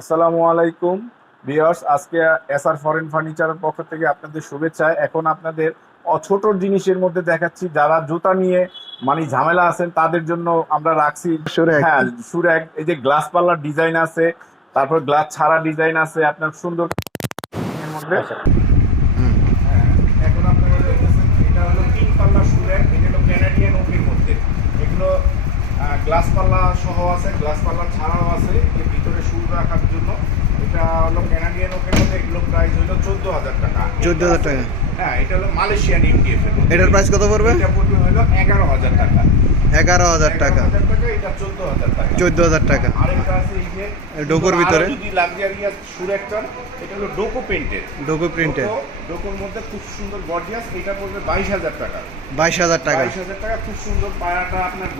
আসসালামু আলাইকুম ভিউয়ার্স, আজকে এসআর ফরেন ফার্নিচারের পক্ষ থেকে আপনাদের শুভেচ্ছা। এখন আপনাদের ছোট জিনিসের মধ্যে দেখাচ্ছি, যারা জুতা নিয়ে মানে ঝামেলা আছেন তাদের জন্য আমরা রাখছি। সুরেখ। হ্যাঁ, সুরেক, এই যে গ্লাস পাল্লার ডিজাইন আছে, তারপর গ্লাস ছাড়া ডিজাইন আছে আপনার সুন্দর এর মধ্যে। হুম। হ্যাঁ, এখন আপনারা দেখতেছেন এটা হলো 3 পাল্লা সুরেক, এটা হলো ক্যানাডিয়ান ওকের মধ্যে। এগুলো গ্লাস পাল্লা সহ আছে, গ্লাস পাল্লা ছাড়াও আছে, এর ভিতরে শুল রাখার জন্য। এটা হলো ক্যানাডিয়ান ওকের মধ্যে, এগুলো প্রাইস হলো 14,000 টাকা। 14,000 টাকা। হ্যাঁ, এটা হলো মালয়েশিয়ান এমডিএফ এর মধ্যে। এটার প্রাইস কত পড়বে? এটা পড়বে হলো 11,000 টাকা। 11,000 টাকা। 11,000 টাকা, এটা 14,000 টাকা। 14,000 টাকা। আরেকটা আছে এই যে ডোকোর ভিতরে? আরো যদি লাক্সারিয়াস সুরেক চান, এটা হলো ডোকো পেইন্টেড। ডোকো প্রিন্টেড। ডোকোর মধ্যে খুব সুন্দর গর্জিয়াস, এটা পড়বে 22,000 টাকা। 22,000 টাকা। 22,000 টাকা, খুব সুন্দর। পায়াটা আপনার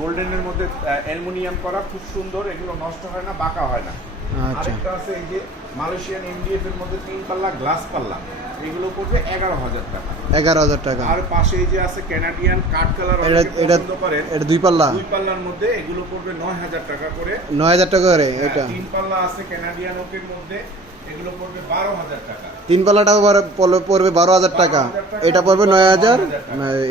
গোল্ডেনের মধ্যে অ্যালুমিনিয়াম করা, খুব সুন্দর। এগুলো নষ্ট হয় না, বাঁকা হয় না। আচ্ছা। আরেকটা আছে এই যে মালয়েশিয়ান এমডিএফ এর মধ্যে 3 পাল্লা গ্লাস পাল্লা, এগুলো পড়বে 11,000 টাকা। 11,000 টাকা। আর পাশে এই যে আছে ক্যানাডিয়ান কাঠ কালার, এটা এটা পছন্দ করেন, এটা 2 পাল্লা? 2 পাল্লার মধ্যে এগুলো পড়বে 9,000 টাকা করে। 9,000 টাকা করে এটা। 3 পাল্লা আছে ক্যানাডিয়ান ওকের মধ্যে, এগুলো পড়বে 12,000 টাকা। 3 পাল্লাটাও পড়বে 12,000 টাকা। এটা পড়বে 9,000।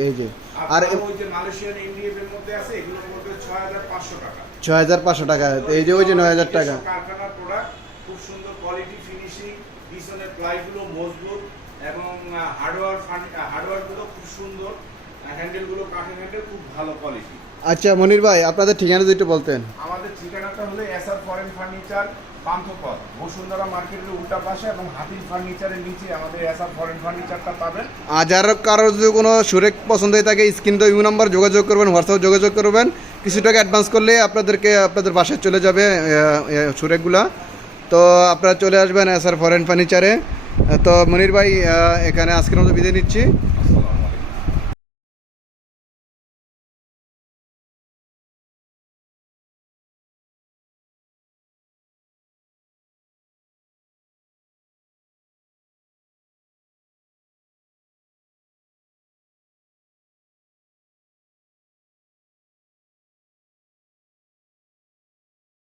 এই যে আর আর ওই যে মালয়েশিয়ান এমডিএফ এর মধ্যে আছে, এগুলো পড়বে 6,500 টাকা। 6,500 টাকা। এই যে ওই যে 9,000 টাকা। কারখানার প্রোডাক্ট, খুব সুন্দর কোয়ালিটি ফিনিশিং, পিছনের প্লাইগুলো মজবুত এবং হার্ডওয়্যার গুলো খুব সুন্দর। হ্যান্ডেল গুলো কাঠের হ্যান্ডেল, খুব ভালো কোয়ালিটি। আচ্ছা মনির ভাই, আপনাদের ঠিকানা যদি একটু বলতেন। আমাদের ঠিকানাটা হলো SR foreign furniture, Panthapath, Bashundhara মার্কেটের উল্টা পাশে, এবং হাতির ফার্নিচারের নিচে আমাদের এসআর ফরেন ফার্নিচারটা পাবেন। আর যার কারোর যদি কোনো সুরেক পছন্দ হয়ে থাকে, স্ক্রিন তো ইউ নাম্বার যোগাযোগ করবেন, হোয়াটসঅ্যাপ যোগাযোগ করবেন। কিছু টাকা অ্যাডভান্স করলে আপনাদের বাসায় চলে যাবে সুরেকগুলা। তো আপনারা চলে আসবেন এসআর ফরেন ফার্নিচারে। তো মনির ভাই, এখানে আজকের মতো বিদায় নিচ্ছি। আসসালামু আলাইকুম।